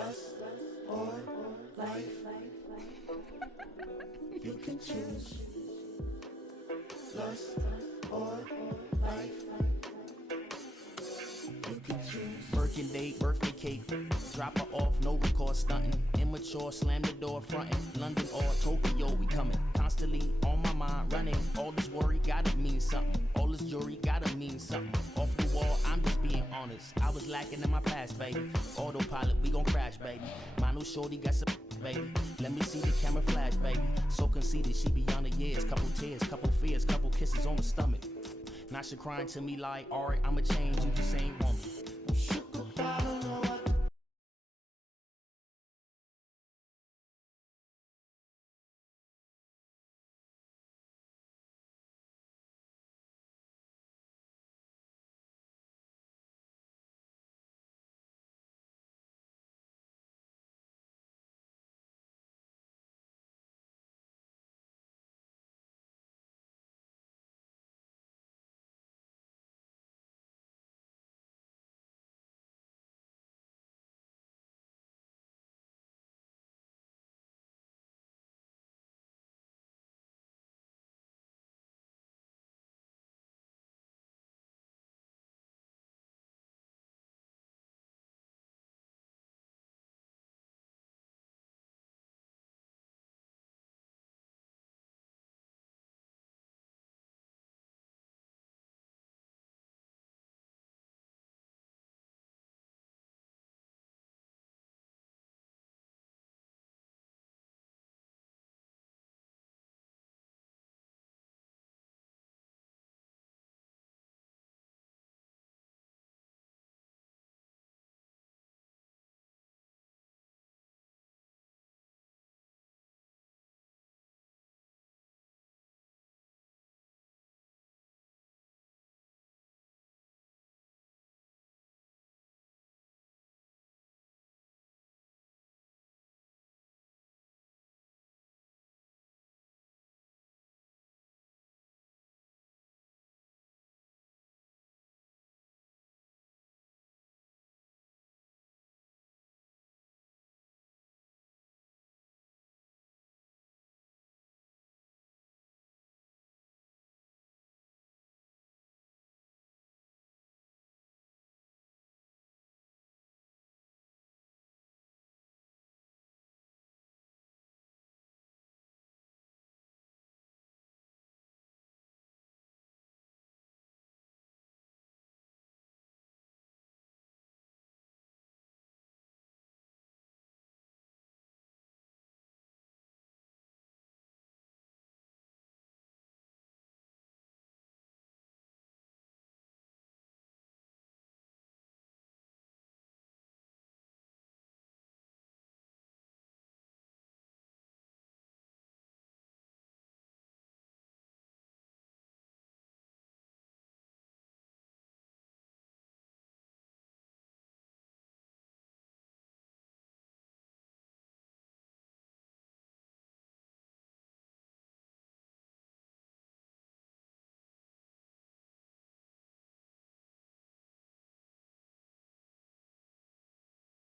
lust or life. You can choose lust or life. You can choose. Birkin date, birthday cake, drop her off, no record stunting. Immature, slam the door fronting. London or Tokyo, we coming. Constantly on my mind, running. All this worry gotta mean something. All this jewelry gotta mean something. Off the wall, I'm just being honest. I was lacking in my past, baby. Autopilot, we gon' crash, baby. My new shorty got some baby. Let me see the camera flash, baby. So conceited, she beyond the years. Couple tears, couple fears, couple kisses on the stomach. Now she crying to me like, alright, I'ma change, you just ain't want me. I'm shook up, I don't know what.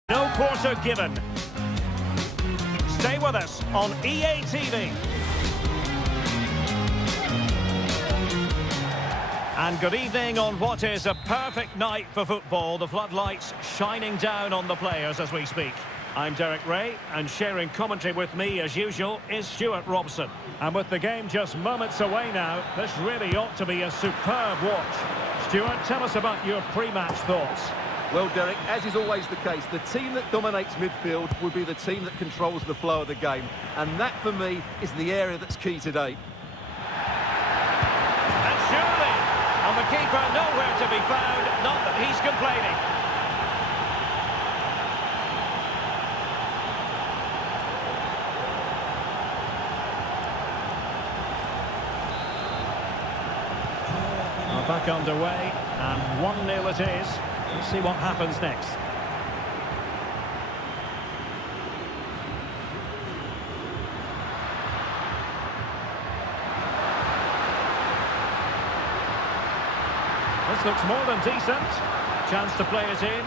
No quarter given. Stay with us on EA TV. And good evening on what is a perfect night for football. The floodlights shining down on the players as we speak. I'm Derek Ray, and sharing commentary with me as usual is Stuart Robson. And with the game just moments away now, this really ought to be a superb watch. Stuart, tell us about your pre-match thoughts. Well, Derek, as is always the case, the team that dominates midfield will be the team that controls the flow of the game. And that, for me, is the area that's key today. And surely, and the keeper nowhere to be found, not that he's complaining. Well, back underway, and 1-0 it is. Let's see what happens next. This looks more than decent. Chance to play it in.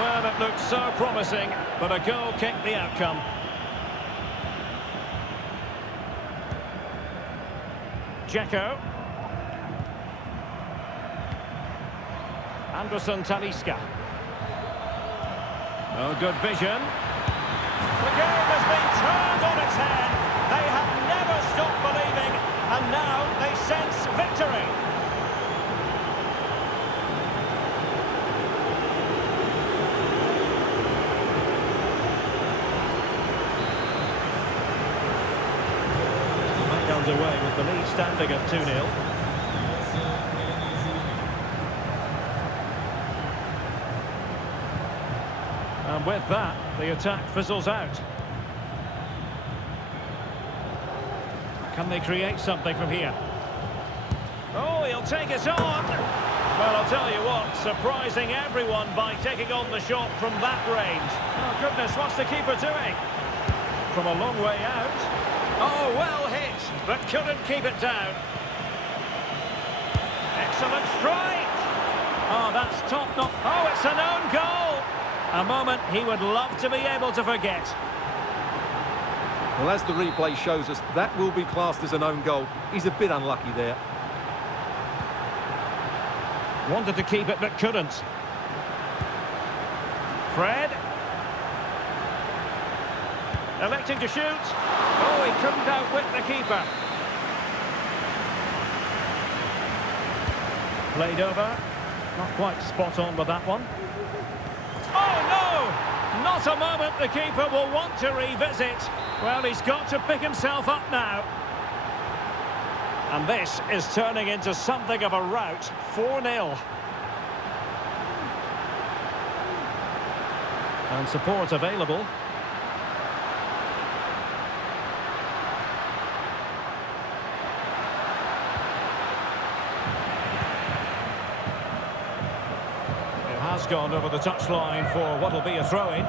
Well, it looked so promising, but a goal kicked the outcome. Dzeko. Anderson Talisca. Oh, good vision. The game has been turned on its head. They have never stopped believing, and now they sense victory. Back underway with the lead standing at 2-0. And with that, the attack fizzles out. Can they create something from here? Oh, he'll take it on. Well, I'll tell you what, surprising everyone by taking on the shot from that range. Oh, goodness, what's the keeper doing? From a long way out. Oh, well hit, but couldn't keep it down. Excellent strike. Oh, that's top-notch. Oh, it's an own goal. A moment he would love to be able to forget. Well, as the replay shows us, that will be classed as an own goal. He's a bit unlucky there. Wanted to keep it, but couldn't. Fred. Electing to shoot. Oh, he couldn't outwit the keeper. Played over. Not quite spot on with that one. Oh, no! Not a moment the keeper will want to revisit. Well, he's got to pick himself up now. And this is turning into something of a rout. 4-0. And support available. Has gone over the touchline for what will be a throw-in.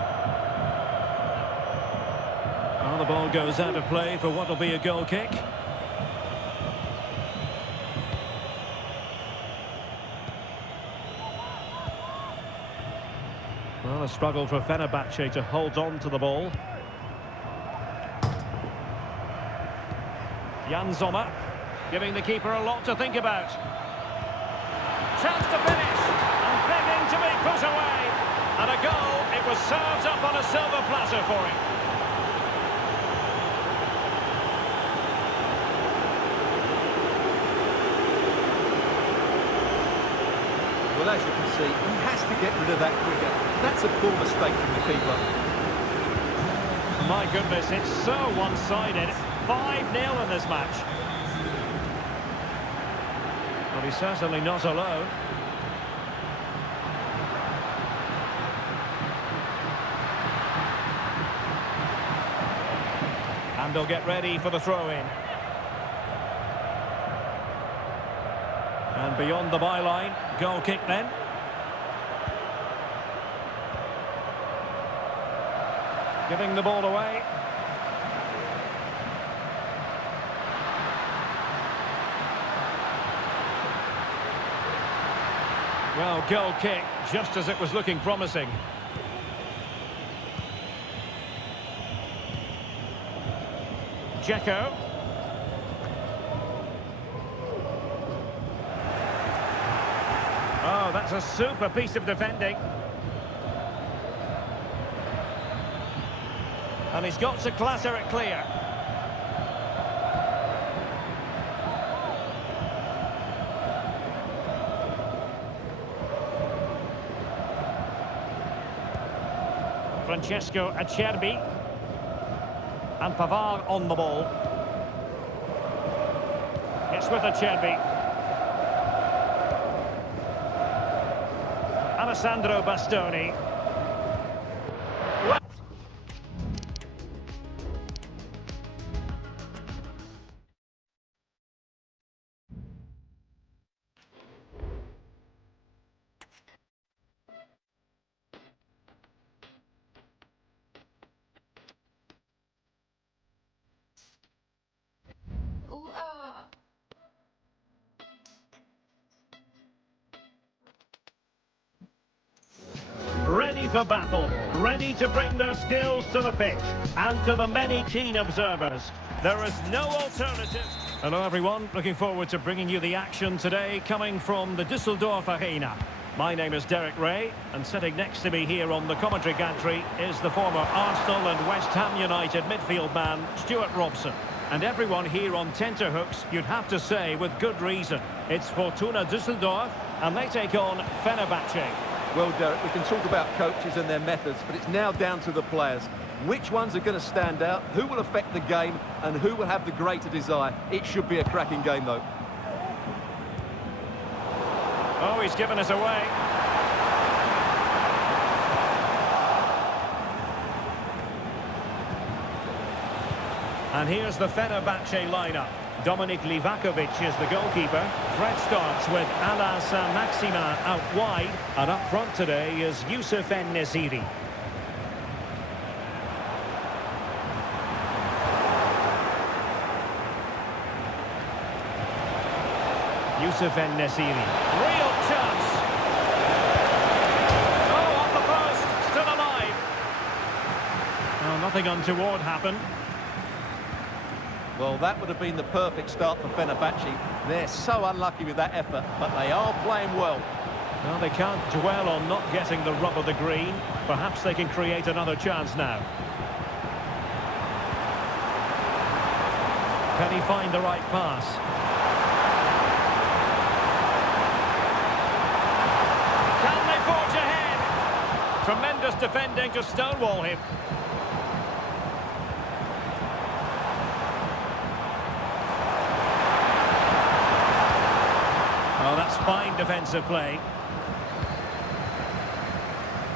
Well, the ball goes out of play for what will be a goal kick. Well, a struggle for Fenerbahce to hold on to the ball. Jan Sommer giving the keeper a lot to think about. Chance to finish. To be put away, and a goal. It was served up on a silver platter for him. Well, as you can see, he has to get rid of that quicker. That's a poor mistake from the keeper. My goodness, it's so one-sided. 5-0 in this match. Well, he's certainly not alone. And they'll get ready for the throw-in. And beyond the byline, goal kick then. Giving the ball away. Well, goal kick, just as it was looking promising. Dzeko. Oh, that's a super piece of defending. And he's got to clatter it clear. Francesco Acerbi. And Pavard on the ball. It's with Acerbi. Alessandro Bastoni. Red for battle, ready to bring their skills to the pitch. And to the many keen observers, there is no alternative. Hello everyone, looking forward to bringing you the action today, coming from the Düsseldorf Arena. My name is Derek Ray, and sitting next to me here on the commentary gantry is the former Arsenal and West Ham United midfield man, Stuart Robson. And everyone here on tenterhooks, you'd have to say with good reason. It's Fortuna Düsseldorf, and they take on Fenerbahce. Well, Derek, we can talk about coaches and their methods, but it's now down to the players. Which ones are going to stand out, who will affect the game, and who will have the greater desire? It should be a cracking game, though. Oh, he's given us away. And here's the Fenerbahce lineup. Dominik Livakovic is the goalkeeper. Fred starts with Alain Saint-Maximin out wide. And up front today is Youssef En-Nesyri. Youssef En-Nesyri. Real chance. Oh, off the post. Still alive. Oh, nothing untoward happened. Well, that would have been the perfect start for Fenerbahce. They're so unlucky with that effort, but they are playing well. Well, they can't dwell on not getting the rub of the green. Perhaps they can create another chance now. Can he find the right pass? Can they forge ahead? Tremendous defending to stonewall him. Oh, that's fine defensive play.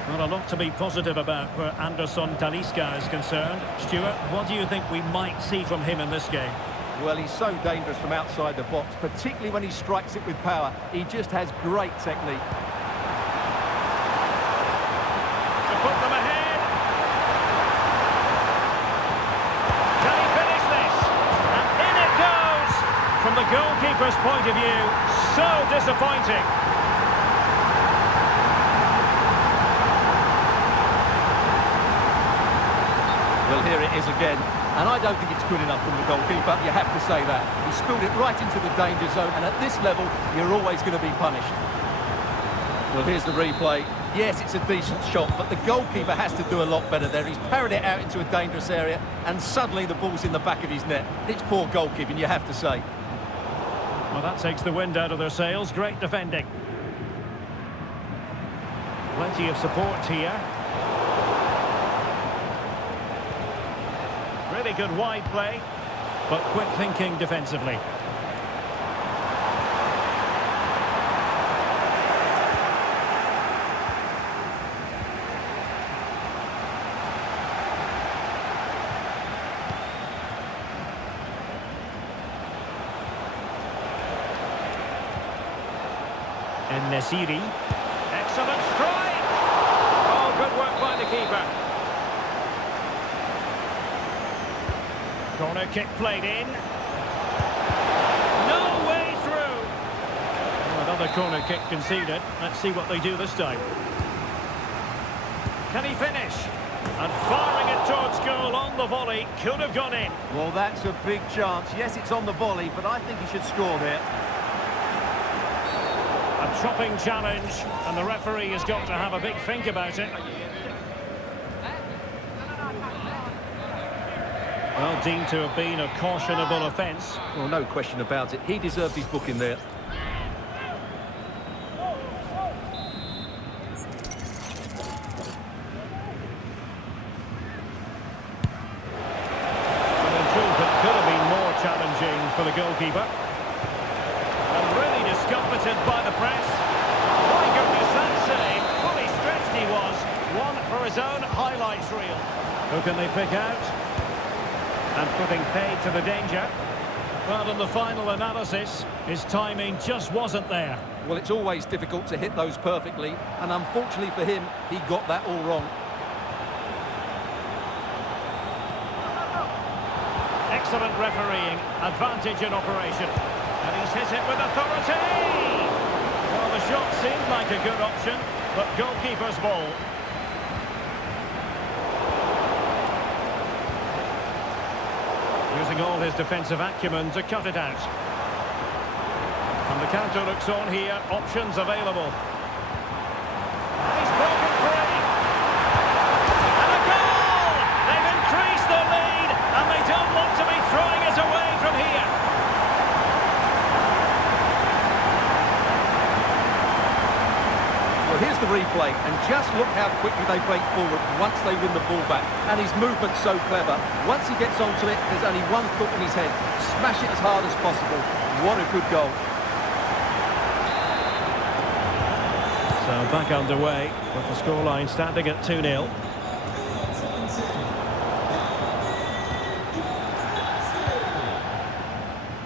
Not a lot to be positive about where Anderson Talisca is concerned. Stuart, what do you think we might see from him in this game? Well, he's so dangerous from outside the box, particularly when he strikes it with power. He just has great technique. To put them ahead. Can he finish this? And in it goes! From the goalkeeper's point of view, so disappointing. Well, here it is again. And I don't think it's good enough from the goalkeeper, you have to say that. He spilled it right into the danger zone, and at this level, you're always going to be punished. Well, here's the replay. Yes, it's a decent shot, but the goalkeeper has to do a lot better there. He's parried it out into a dangerous area, and suddenly the ball's in the back of his net. It's poor goalkeeping, you have to say. Well, that takes the wind out of their sails. Great defending. Plenty of support here. Really good wide play, but quick thinking defensively. En-Nesyri. Excellent strike! Oh, good work by the keeper. Corner kick played in. No way through. Another corner kick conceded. Let's see what they do this time. Can he finish? And firing it towards goal on the volley. Could have gone in. Well, that's a big chance. Yes, it's on the volley, but I think he should score there. A chopping challenge, and the referee has got to have a big think about it. Well, deemed to have been a cautionable offence. Well, no question about it. He deserved his booking there. And in truth, it could have been more challenging for the goalkeeper. And really discomfited by the press. My goodness, that save. Fully stretched he was. One for his own highlights reel. Who can they pick out? And putting paid to the danger. Well, in the final analysis, his timing just wasn't there. Well, it's always difficult to hit those perfectly, and unfortunately for him, he got that all wrong. Excellent refereeing, advantage in operation. And he's hit it with authority! Well, the shot seemed like a good option, but goalkeeper's ball. using all his defensive acumen to cut it out. And the counter looks on here, options available. He's broken free! And a goal! They've increased their lead, and they don't want to be throwing it away from here. Well, here's the replay, and just look how quickly they break forward once they win the ball back. And his movement's so clever. Once he gets onto it, there's only one thought in his head. Smash it as hard as possible. What a good goal. So back underway, with the scoreline standing at 2-0.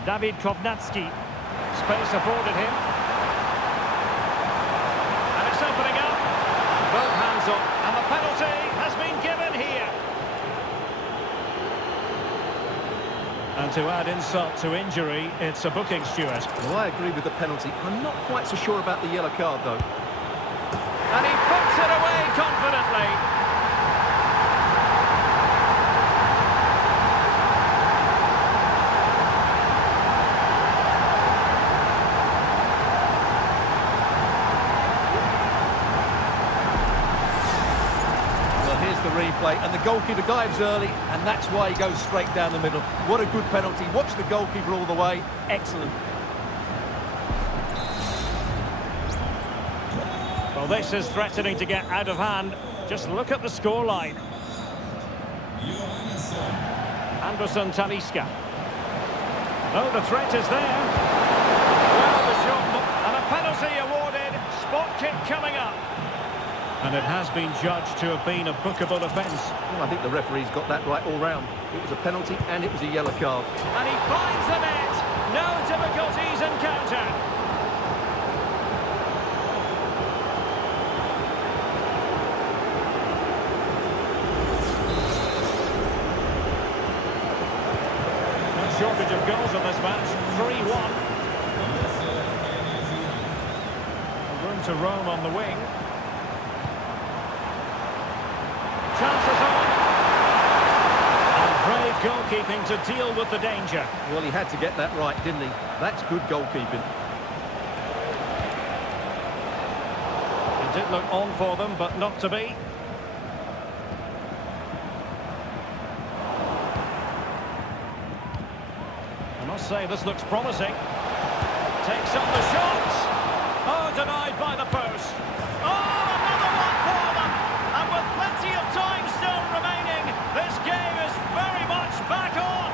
David Kovnatski. Space afforded him. And it's opening up. Both hands up. And the penalty has been given here. And to add insult to injury, it's a booking, Stuart. Well, I agree with the penalty. I'm not quite so sure about the yellow card, though. And he puts it away confidently. Well, here's the replay, and the goalkeeper dives early, and that's why he goes straight down the middle. What a good penalty. Watch the goalkeeper all the way. Excellent. Well, this is threatening to get out of hand. Just look at the scoreline. Anderson Talisca. Oh, the threat is there. Well, the shot, and a penalty awarded. Spot kick coming up. And it has been judged to have been a bookable offence. Well, I think the referee's got that right all round. It was a penalty and it was a yellow card. And he finds the net. No difficulties in counter. Shortage of goals in this match, 3-1. Room to roam on the wing. Chances on. And brave goalkeeping to deal with the danger. Well, he had to get that right, didn't he? That's good goalkeeping. It did look on for them, but not to be. I must say, this looks promising. Takes on the shot. Oh, denied by the post. Oh, another one for them. And with plenty of time still remaining, this game is very much back on.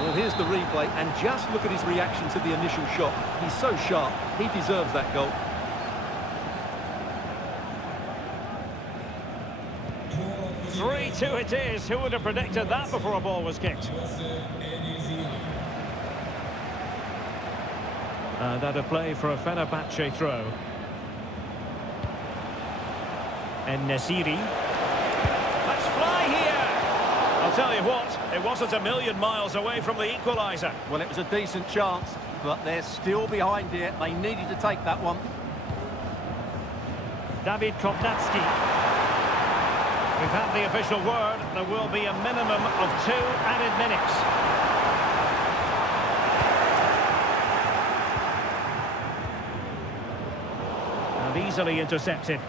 Well, here's the replay, and just look at his reaction to the initial shot. He's so sharp. He deserves that goal. It is. Who would have predicted that before a ball was kicked? And that a play for a Fenerbahce throw. And Nasiri. Let's fly here! I'll tell you what, it wasn't a million miles away from the equaliser. Well, it was a decent chance, but they're still behind here. They needed to take that one. David Kovnatski. We've had the official word. There will be a minimum of 2 added minutes. And easily intercepted.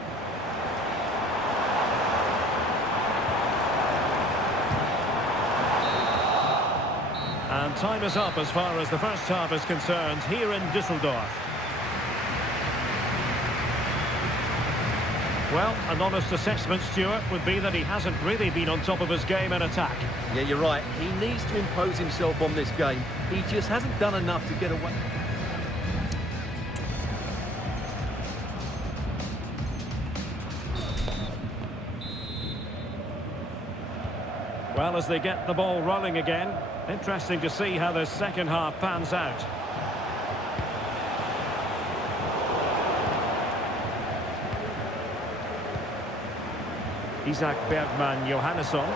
And time is up as far as the first half is concerned here in Düsseldorf. Well, an honest assessment, Stuart, would be that he hasn't really been on top of his game in attack. Yeah, you're right. He needs to impose himself on this game. He just hasn't done enough to get away. Well, as they get the ball rolling again, interesting to see how the second half pans out. Isaac Bergman Johannesson.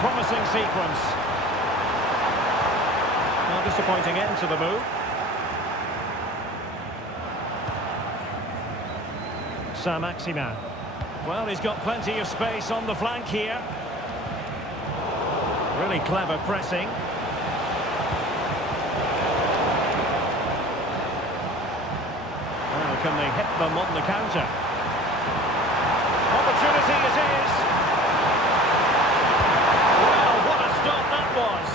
Promising sequence. Well, disappointing end to the move. Saint-Maximin. Well, he's got plenty of space on the flank here. Really clever pressing. Now, can they hit them on the counter? Opportunity it is. Well, what a stop that was.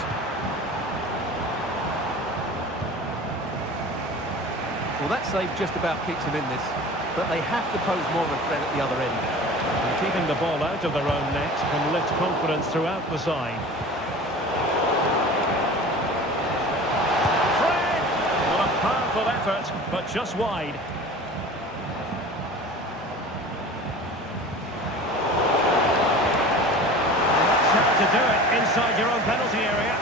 Well, that save just about keeps them in this, but they have to pose more of a threat at the other end. And keeping the ball out of their own net can lift confidence throughout the side. Fred! What a powerful effort, but just wide. That's how to do it inside your own penalty area.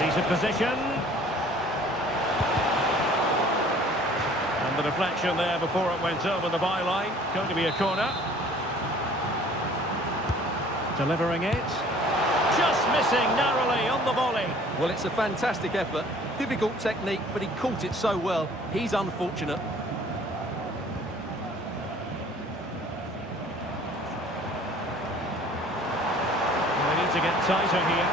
Decent position. And the deflection there before it went over the byline. Going to be a corner. Delivering it. Just missing narrowly on the volley. Well, it's a fantastic effort. Difficult technique, but he caught it so well. He's unfortunate. We need to get tighter here.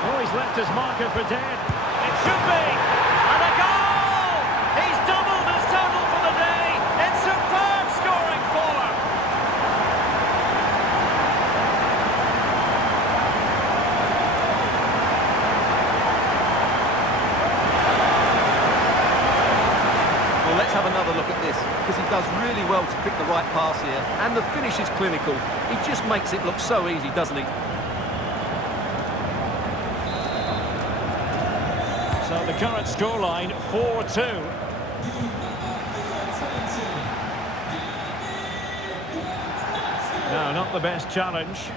Oh, he's left his marker for dead. It should be! And a goal! He's doubled his total for the day in superb scoring form. Well, let's have another look at this, because he does really well to pick the right pass here. And the finish is clinical. He just makes it look so easy, doesn't he? So the current scoreline, 4-2. No, not the best challenge.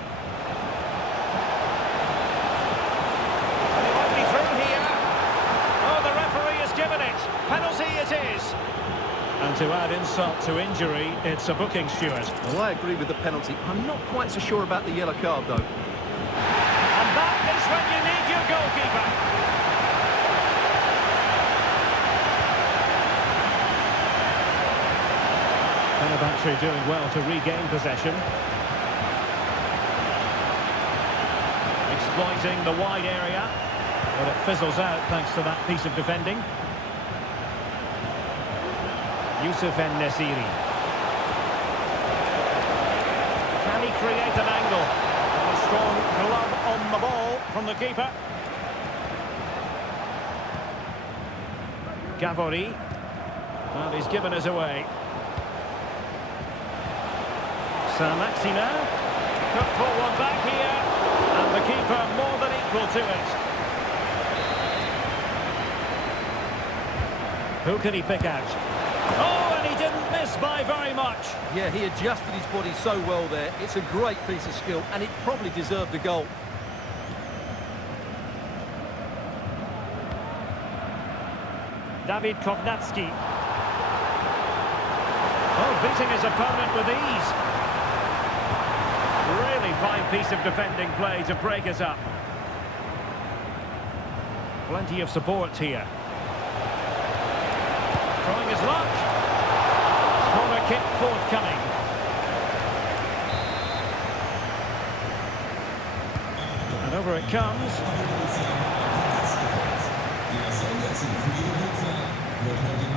And he might be through here. Oh, the referee has given it. Penalty it is. And to add insult to injury, it's a booking, Stuart. Well, I agree with the penalty. I'm not quite so sure about the yellow card, though. And that is when you need your goalkeeper. Actually doing well to regain possession. Exploiting the wide area, but it fizzles out thanks to that piece of defending. Youssef En-Nesyri. Can he create an angle? And a strong glove on the ball from the keeper. Gavori. Well, he's given us away. Maxina could pull one back here, and the keeper more than equal to it. Who can he pick out? Oh, and he didn't miss by very much. Yeah, he adjusted his body so well there. It's a great piece of skill, and it probably deserved a goal. David Kovnatski. Oh, beating his opponent with ease. Really fine piece of defending play to break us up. Plenty of support here. Trying his luck. Corner kick forthcoming. And over it comes.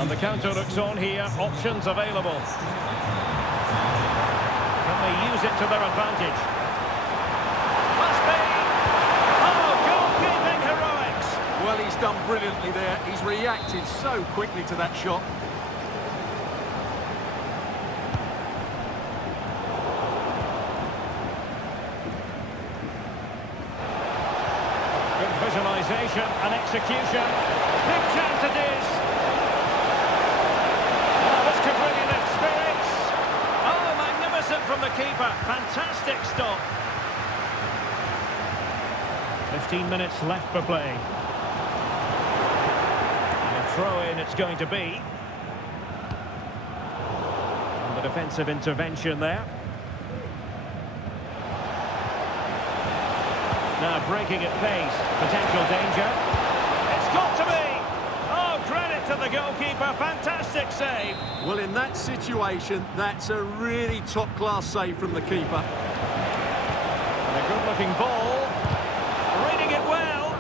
And the counter looks on here. Options available. They use it to their advantage. Must be! Oh, goalkeeping heroics! Well, he's done brilliantly there. He's reacted so quickly to that shot. Good visualisation and execution. Big chance it is! This could really lift spirits. Oh, magnificent from the keeper. Fantastic stop. 15 minutes left for play. And a throw-in it's going to be. And the defensive intervention there. Now breaking at pace. Potential danger. It's got to be! Oh, credit to the goalkeeper. Fantastic save. Well, in that situation, that's a really top-class save from the keeper. And a good-looking ball. Reading it well.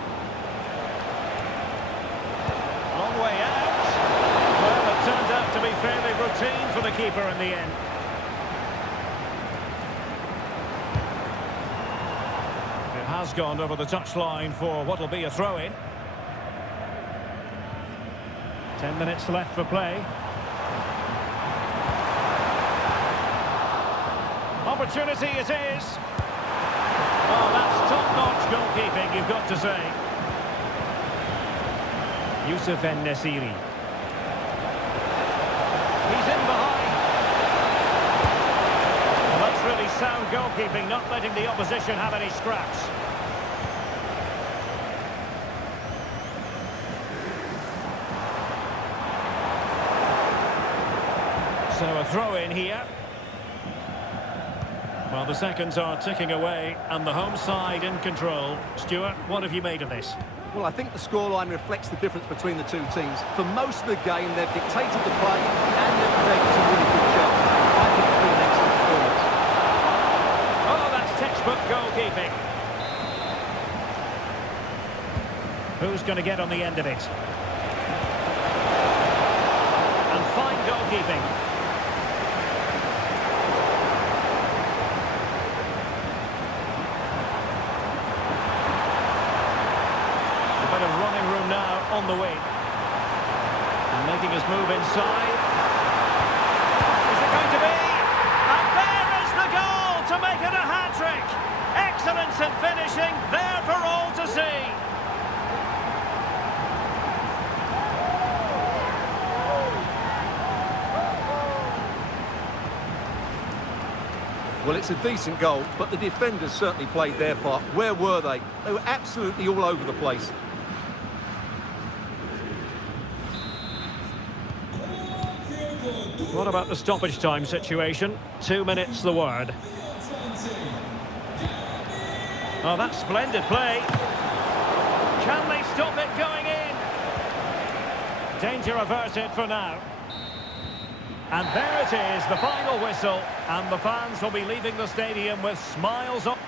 Long way out. Well, it turned out to be fairly routine for the keeper in the end. It has gone over the touchline for what will be a throw-in. 10 minutes left for play. Opportunity it is. Oh, that's top-notch goalkeeping, you've got to say. Youssef En-Nesyri. He's in behind. Well, that's really sound goalkeeping, not letting the opposition have any scraps. So a throw-in here. Well, the seconds are ticking away, and the home side in control. Stuart, what have you made of this? Well, I think the scoreline reflects the difference between the two teams. For most of the game, they've dictated the play, and they've created some really good chances. I think it's been an excellent performance. Oh, that's textbook goalkeeping. Who's going to get on the end of it? And fine goalkeeping. A bit of running room now on the wing. And making his move inside. Is it going to be? And there is the goal to make it a hat-trick. Excellence in finishing, there for all to see. Well, it's a decent goal, but the defenders certainly played their part. Where were they? They were absolutely all over the place. What about the stoppage time situation? 2 minutes the word. Oh, that's splendid play. Can they stop it going in? Danger averted for now. And there it is, the final whistle. And the fans will be leaving the stadium with smiles on.